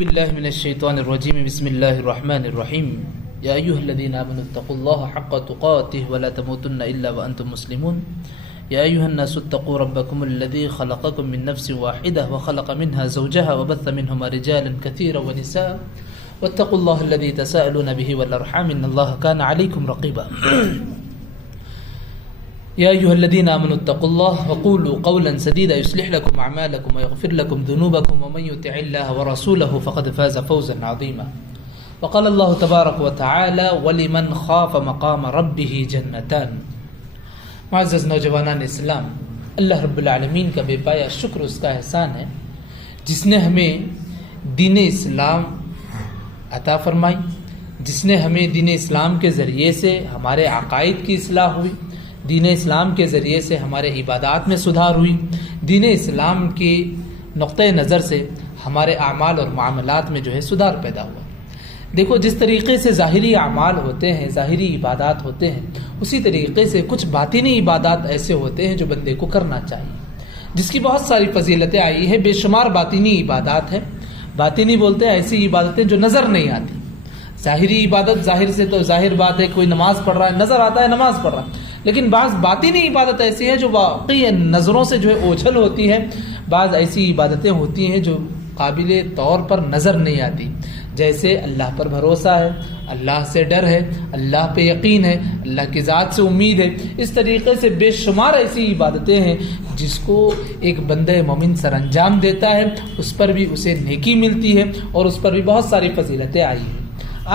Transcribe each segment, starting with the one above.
بالله من الشيطان الرجيم بسم الله الرحمن الرحيم يا أيها الذين آمنوا اتقوا الله حق تقاته ولا تموتن إلا وأنتم مسلمون يا أيها الناس اتقوا ربكم الذي خلقكم من نفس واحدة وخلق منها زوجها وبث منهما رجالا كثيرا ونساء واتقوا الله الذي تساءلون به والأرحام إن الله كان عليكم رقيبا يا أيها الذين آمنوا اتقوا الله وقولوا قولا سديدا يصلح لكم أعمالكم ويغفر لكم ذنوبكم ومن يطع الله ورسوله فقد فاز فوزا عظيما وقال الله تبارك وتعالى ولمن خاف مقام ربه جنتان. معزز نوجوانان اسلام، اللہ رب العالمین کا بے پایا شکر، اس کا احسان ہے جس نے ہمیں دین اسلام عطا فرمائی، جس نے ہمیں دین اسلام کے ذریعے سے ہمارے عقائد کی اصلاح ہوئی، دین اسلام کے ذریعے سے ہمارے عبادات میں سدھار ہوئی، دین اسلام کی نقطۂ نظر سے ہمارے اعمال اور معاملات میں جو ہے سدھار پیدا ہوا۔ دیکھو، جس طریقے سے ظاہری اعمال ہوتے ہیں، ظاہری عبادات ہوتے ہیں، اسی طریقے سے کچھ باطنی عبادات ایسے ہوتے ہیں جو بندے کو کرنا چاہیے، جس کی بہت ساری فضیلتیں آئی ہیں۔ بے شمار باطنی عبادات ہیں۔ باطنی بولتے ہیں ایسی عبادتیں جو نظر نہیں آتی۔ ظاہری عبادت، ظاہر سے تو ظاہر بات ہے، کوئی نماز پڑھ رہا ہے، نظر آتا ہے نماز پڑھ رہا ہے، لیکن بعض باطنی عبادت ایسی ہے جو واقعی نظروں سے جو ہے اوجھل ہوتی ہے۔ بعض ایسی عبادتیں ہوتی ہیں جو قابل طور پر نظر نہیں آتی، جیسے اللہ پر بھروسہ ہے، اللہ سے ڈر ہے، اللہ پہ یقین ہے، اللہ کی ذات سے امید ہے۔ اس طریقے سے بے شمار ایسی عبادتیں ہیں جس کو ایک بندہ مومن سر انجام دیتا ہے، اس پر بھی اسے نیکی ملتی ہے اور اس پر بھی بہت ساری فضیلتیں آئی ہیں۔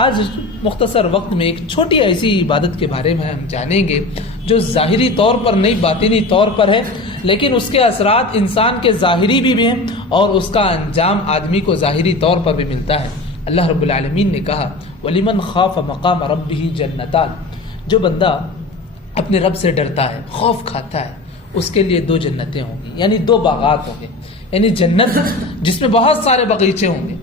آج مختصر وقت میں ایک چھوٹی ایسی عبادت کے بارے میں ہم جانیں گے جو ظاہری طور پر نہیں، باطنی طور پر ہے، لیکن اس کے اثرات انسان کے ظاہری بھی ہیں اور اس کا انجام آدمی کو ظاہری طور پر بھی ملتا ہے۔ اللہ رب العالمین نے کہا وَلِمَنْ خَافَ مَقَامَ رَبِّهِ جَنَّتَانِ، جو بندہ اپنے رب سے ڈرتا ہے، خوف کھاتا ہے، اس کے لیے دو جنتیں ہوں گی، یعنی دو باغات ہوں گے، یعنی جنت جس میں بہت سارے باغیچے ہوں گے۔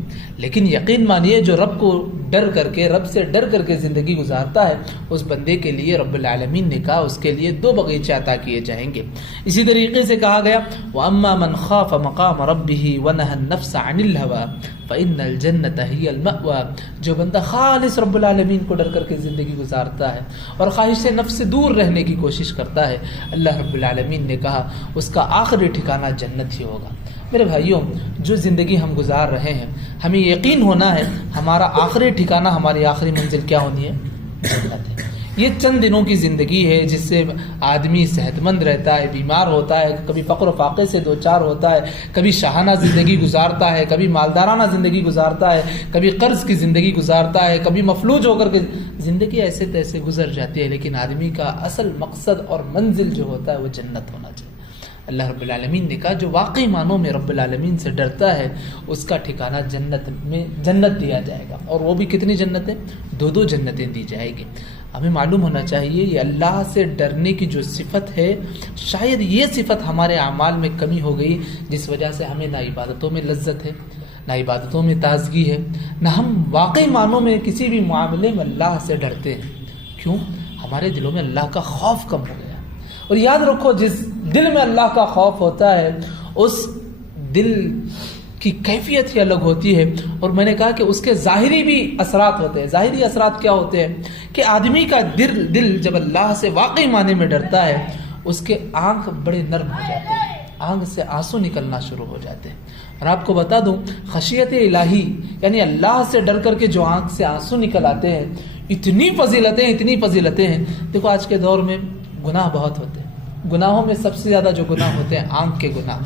لیکن یقین مانیے، جو رب کو ڈر کر کے، رب سے ڈر کر کے زندگی گزارتا ہے، اس بندے کے لیے رب العالمین نے کہا اس کے لیے دو باغیچے عطا کیے جائیں گے۔ اسی طریقے سے کہا گیا وَأَمَّا مَنْ خَافَ مَقَامَ رَبِّهِ وَنَهَى النَّفْسَ عَنِ الْهَوَىٰ فَإِنَّ الْجَنَّةَ هِيَ الْمَأْوَىٰ، جو بندہ خالص رب العالمین کو ڈر کر کے زندگی گزارتا ہے اور خواہش نفس سے دور رہنے کی کوشش کرتا ہے، اللہ رب العالمین نے کہا اس کا آخری ٹھکانہ جنت ہی ہوگا۔ میرے بھائیوں، جو زندگی ہم گزار رہے ہیں، ہمیں یقین ہونا ہے ہمارا آخری ٹھکانہ، ہماری آخری منزل کیا ہونی ہے؟ جنت ہے۔ یہ چند دنوں کی زندگی ہے جس سے آدمی صحت مند رہتا ہے، بیمار ہوتا ہے، کبھی فقر و فاقے سے دوچار ہوتا ہے، کبھی شاہانہ زندگی گزارتا ہے، کبھی مالدارانہ زندگی گزارتا ہے، کبھی قرض کی زندگی گزارتا ہے، کبھی مفلوج ہو کر کے زندگی ایسے تیسے گزر جاتی ہے، لیکن آدمی کا اصل مقصد اور منزل جو ہوتا ہے وہ جنت ہونا چاہیے۔ اللہ رب العالمین نے کہا جو واقعی معنوں میں رب العالمین سے ڈرتا ہے اس کا ٹھکانہ جنت میں، جنت دیا جائے گا، اور وہ بھی کتنی جنتیں؟ دو جنتیں دی جائے گی۔ ہمیں معلوم ہونا چاہیے یہ اللہ سے ڈرنے کی جو صفت ہے، شاید یہ صفت ہمارے اعمال میں کمی ہو گئی، جس وجہ سے ہمیں نہ عبادتوں میں لذت ہے، نہ عبادتوں میں تازگی ہے، نہ ہم واقعی معنوں میں کسی بھی معاملے میں اللہ سے ڈرتے ہیں۔ کیوں؟ ہمارے دلوں میں اللہ کا خوف کم ہو گیا۔ اور یاد رکھو، جس دل میں اللہ کا خوف ہوتا ہے اس دل کی کیفیت ہی الگ ہوتی ہے، اور میں نے کہا کہ اس کے ظاہری بھی اثرات ہوتے ہیں۔ ظاہری اثرات کیا ہوتے ہیں کہ آدمی کا دل جب اللہ سے واقعی معنی میں ڈرتا ہے، اس کے آنکھ بڑے نرم ہو جاتے ہیں، آنکھ سے آنسو نکلنا شروع ہو جاتے ہیں۔ اور آپ کو بتا دوں، خشیت الہی یعنی اللہ سے ڈر کر کے جو آنکھ سے آنسو نکل آتے ہیں، اتنی فضیلتیں ہیں۔ دیکھو آج کے دور میں گناہ بہت ہوتے ہیں، گناہوں میں سب سے زیادہ جو گناہ ہوتے ہیں آنکھ کے گناہ۔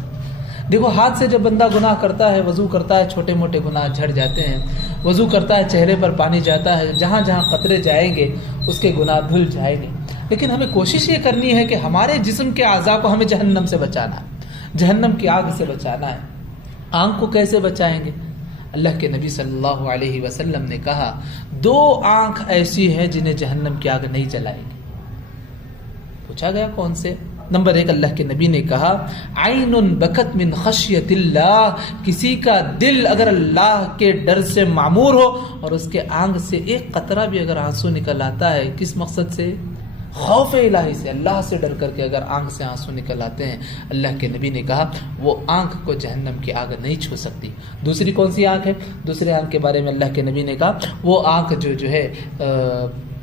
دیکھو، ہاتھ سے جب بندہ گناہ کرتا ہے، وضو کرتا ہے، چھوٹے موٹے گناہ جھڑ جاتے ہیں، وضو کرتا ہے، چہرے پر پانی جاتا ہے، جہاں جہاں قطرے جائیں گے اس کے گناہ دھل جائیں گے۔ لیکن ہمیں کوشش یہ کرنی ہے کہ ہمارے جسم کے اعضاء کو ہمیں جہنم سے بچانا ہے، جہنم کی آگ سے بچانا ہے۔ آنکھ کو کیسے بچائیں گے؟ اللہ کے نبی صلی اللہ علیہ وسلم نے کہا دو آنکھ ایسی ہیں جنہیں جہنم کی آگ نہیں جلائے گی۔ پوچھا گیا کون سے؟ نمبر 1، اللہ کے نبی نے کہا عین بکت من خشیت اللہ، کسی کا دل اگر اللہ کے ڈر سے معمور ہو اور اس کے آنکھ سے ایک قطرہ بھی اگر آنسو نکل آتا ہے، کس مقصد سے؟ خوف الہی سے، اللہ سے ڈر کر کے اگر آنکھ سے آنسو نکل آتے ہیں، اللہ کے نبی نے کہا وہ آنکھ کو جہنم کی آگ نہیں چھو سکتی۔ دوسری کون سی آنکھ ہے؟ دوسری آنکھ کے بارے میں اللہ کے نبی نے کہا وہ آنکھ جو ہے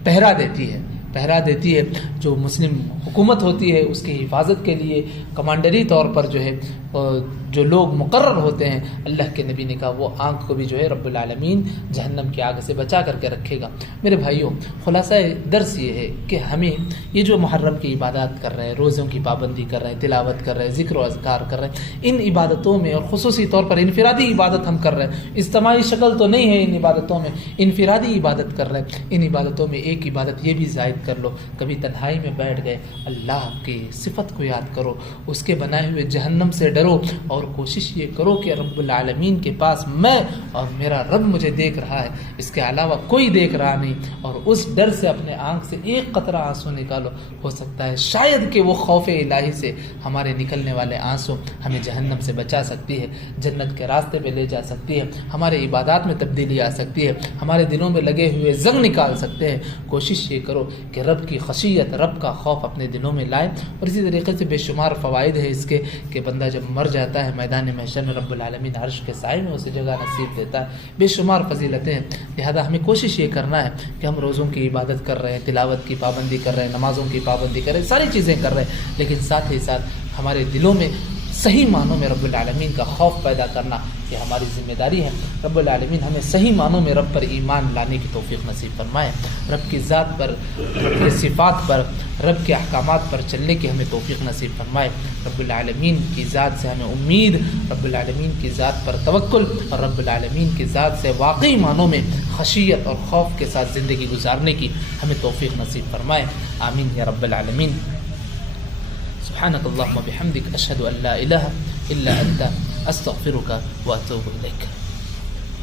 پہرا دیتی ہے، پہرا دیتی ہے، جو مسلم حکومت ہوتی ہے اس کی حفاظت کے لیے کمانڈری طور پر جو ہے جو لوگ مقرر ہوتے ہیں، اللہ کے نبی نے کہا وہ آنکھ کو بھی جو ہے رب العالمین جہنم کی آگ سے بچا کر کے رکھے گا۔ میرے بھائیوں، خلاصہ درس یہ ہے کہ ہمیں یہ جو محرم کی عبادات کر رہے ہیں، روزوں کی پابندی کر رہے ہیں، تلاوت کر رہے ہیں، ذکر و اذکار کر رہے ہیں، ان عبادتوں میں اور خصوصی طور پر انفرادی عبادت ہم کر رہے ہیں، اجتماعی شکل تو نہیں ہے ان عبادتوں میں، انفرادی عبادت کر رہے ہیں۔ ان عبادتوں میں ایک عبادت یہ بھی زائد کر لو، کبھی تنہائی میں بیٹھ گئے، اللہ کی صفت کو یاد کرو، اس کے بنائے ہوئے جہنم سے ڈرو، اور کوشش یہ کرو کہ رب العالمین کے پاس میں اور میرا رب مجھے دیکھ رہا ہے، اس کے علاوہ کوئی دیکھ رہا نہیں، اور اس ڈر سے اپنے آنکھ سے ایک قطرہ آنسو نکالو۔ ہو سکتا ہے شاید کہ وہ خوف الہی سے ہمارے نکلنے والے آنسو ہمیں جہنم سے بچا سکتی ہے، جنت کے راستے پہ لے جا سکتی ہے، ہمارے عبادات میں تبدیلی آ سکتی ہے، ہمارے دلوں میں لگے ہوئے زنگ نکال سکتے ہیں۔ کوشش یہ کرو کہ رب کی خشیت، رب کا خوف اپنے دلوں میں لائے، اور اسی طریقے سے بے شمار فوائد ہے اس کے کہ بندہ جب مر جاتا ہے میدان محشر میں رب العالمین عرش کے سائے میں اسے جگہ نصیب دیتا ہے، بے شمار فضیلتیں ہیں۔ لہذا ہمیں کوشش یہ کرنا ہے کہ ہم روزوں کی عبادت کر رہے ہیں، تلاوت کی پابندی کر رہے ہیں، نمازوں کی پابندی کر رہے ہیں، ساری چیزیں کر رہے ہیں، لیکن ساتھ ہی ساتھ ہمارے دلوں میں صحیح معنوں میں رب العالمین کا خوف پیدا کرنا یہ ہماری ذمہ داری ہے۔ رب العالمین ہمیں صحیح معنوں میں رب پر ایمان لانے کی توفیق نصیب فرمائے، رب کی ذات پر، رب کی صفات پر، رب کے احکامات پر چلنے کی ہمیں توفیق نصیب فرمائے۔ رب العالمین کی ذات سے ہمیں امید، رب العالمین کی ذات پر توکل، اور رب العالمین کی ذات سے واقعی معنوں میں خشیت اور خوف کے ساتھ زندگی گزارنے کی ہمیں توفیق نصیب فرمائے۔ آمین یا رب العالمین۔ سبحانك اللهم وبحمدك أشهد أن لا إله إلا أنت أستغفرك وأتوب إليك۔